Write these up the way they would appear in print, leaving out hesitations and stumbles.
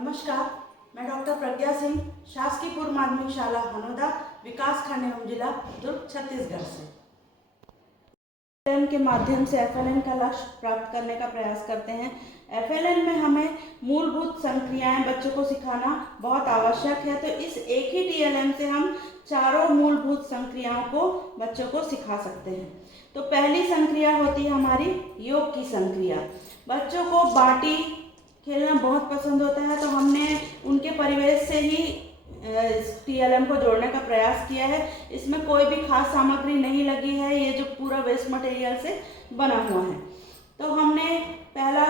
नमस्कार, मैं डॉक्टर प्रज्ञा सिंह, शासकीय पूर्व माध्यमिक शाला हनोदा, विकास खंड एवं जिला दुर्ग, छत्तीसगढ़ से FLN के माध्यम से FLN का लक्ष्य प्राप्त करने का प्रयास करते हैं। FLN में हमें मूलभूत संक्रियाएं बच्चों को सिखाना बहुत आवश्यक है। तो इस एक ही TLM से हम चारों मूलभूत संक्रियाओं को बच्चों को सिखा सकते हैं। तो पहली संक्रिया होती है हमारी योग की संक्रिया। बच्चों को बाटी खेलना बहुत पसंद होता है, तो हमने उनके परिवेश से ही TLM को जोड़ने का प्रयास किया है। इसमें कोई भी खास सामग्री नहीं लगी है, ये जो पूरा वेस्ट मटेरियल से बना हुआ है। तो हमने पहला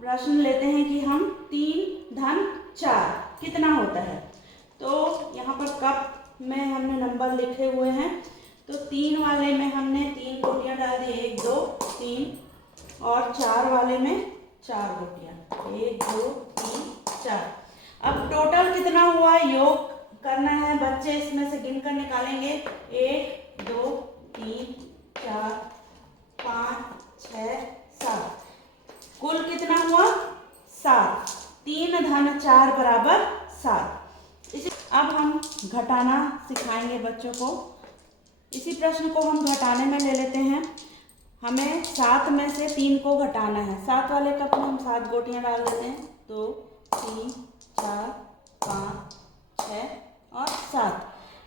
प्रश्न लेते हैं कि हम 3 धन 4 कितना होता है। तो यहाँ पर कप में हमने नंबर लिखे हुए हैं। तो 3 वाले में हमने 3 गोटियाँ डाल दी, 1 2 3, और 4 वाले में 4 गोटियाँ, 1 2 3 4। अब टोटल कितना हुआ योग करना है, बच्चे इसमें से गिनकर निकालेंगे। 1 2 3 4 5 6 7, कुल कितना हुआ 7। 3 धन 4 बराबर 7। अब हम घटाना सिखाएंगे बच्चों को। इसी प्रश्न को हम घटाने में ले लेते हैं। हमें 7 में से 3 को घटाना है। 7 वाले कप में हम 7 गोटियां डाल देते हैं। 2 3 4 5 6 और 7।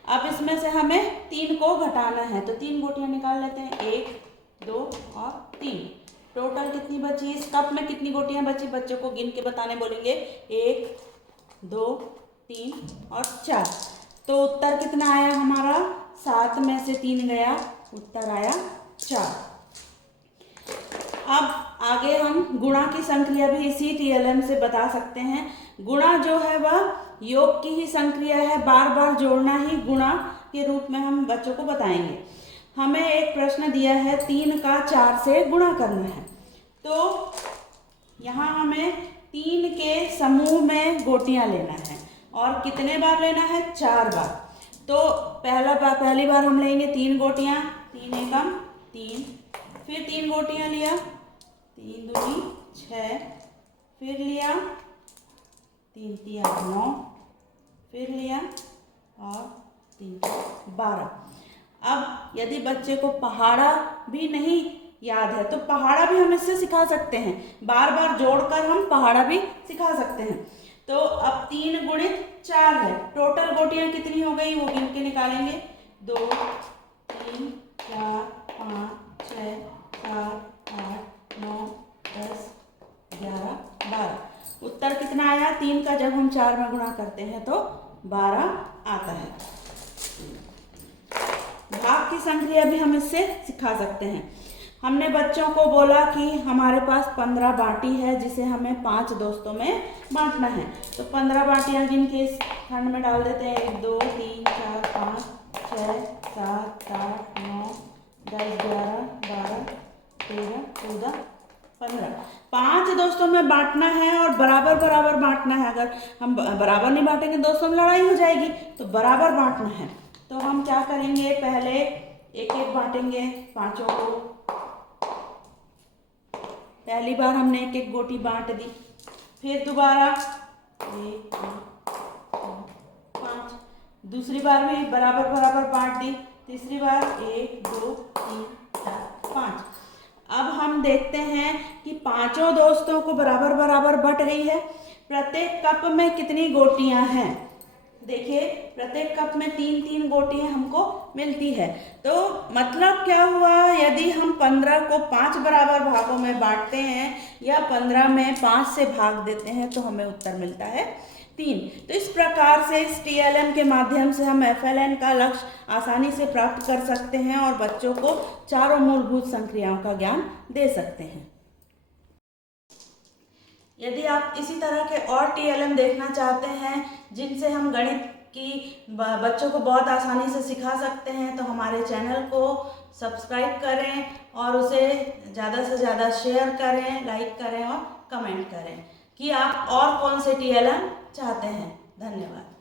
अब इसमें से हमें 3 को घटाना है, तो 3 गोटियां निकाल लेते हैं। 1 2 और 3। टोटल कितनी बची, इस कप में कितनी गोटियां बची, बच्चों को गिन के बताने बोलेंगे। 1 2 3 और 4। तो उत्तर कितना आया हमारा, 7 में से 3 गया, उत्तर आया 4। अब आगे हम गुणा की संक्रिया भी इसी TLM से बता सकते हैं। गुणा जो है वह योग की ही संक्रिया है, बार बार जोड़ना ही गुणा के रूप में हम बच्चों को बताएंगे। हमें एक प्रश्न दिया है 3 का 4 से गुणा करना है। तो यहाँ हमें 3 के समूह में गोटियां लेना है, और कितने बार लेना है, 4 बार। तो पहली बार हम लेंगे 3 गोटियां, 3 एकम 3, फिर 3 गोटियां लिया, 3 दूनी 6, फिर लिया 3 तिया 9, फिर लिया और 3 12। अब यदि बच्चे को पहाड़ा भी नहीं याद है तो पहाड़ा भी हम इससे सिखा सकते हैं। बार बार जोड़कर हम पहाड़ा भी सिखा सकते हैं। तो अब 3 गुणित 4 है। टोटल गोटियां कितनी हो गई वो गिन के निकालेंगे। 2 3 4 5 6 7 8 9 10 11 12। उत्तर कितना आया, 3 का जब हम 4 में गुणा करते हैं तो 12 आता है। भाग की संक्रिया भी हम इससे सिखा सकते हैं। हमने बच्चों को बोला कि हमारे पास 15 बाटी है, जिसे हमें 5 दोस्तों में बांटना है। तो 15 बाटियां गिन के इस खंड में डाल देते हैं। 1 2 3 4 5 6 7 8 9 10 11 12 13 14 15। 5 दोस्तों में बांटना है और बराबर बराबर बांटना है। अगर हम बराबर नहीं बांटेंगे दोस्तों में लड़ाई हो जाएगी, तो बराबर बांटना है। तो हम क्या करेंगे, पहले एक एक बांटेंगे 5 को। पहली बार हमने एक एक गोटी बांट दी, फिर दोबारा 1 2 5, दूसरी बार भी बराबर बराबर बांट दी, तीसरी बार 1 2 3 4 5। अब हम देखते हैं कि 5 दोस्तों को बराबर बराबर बट गई है। प्रत्येक कप में कितनी गोटियां हैं, देखिए प्रत्येक कप में 3-3 गोटियां हमको मिलती है। तो मतलब क्या हुआ, यदि हम 15 को 5 बराबर भागों में बांटते हैं या 15 में 5 से भाग देते हैं तो हमें उत्तर मिलता है 3। तो इस प्रकार से इस TLM के माध्यम से हम FLN का लक्ष्य आसानी से प्राप्त कर सकते हैं और बच्चों को चारों मूलभूत संक्रियाओं का ज्ञान दे सकते हैं। यदि आप इसी तरह के और TLM देखना चाहते हैं जिनसे हम गणित की बच्चों को बहुत आसानी से सिखा सकते हैं, तो हमारे चैनल को सब्सक्राइब करें और उसे ज़्यादा से ज़्यादा शेयर करें, लाइक करें और कमेंट करें कि आप और कौन से TLM चाहते हैं। धन्यवाद।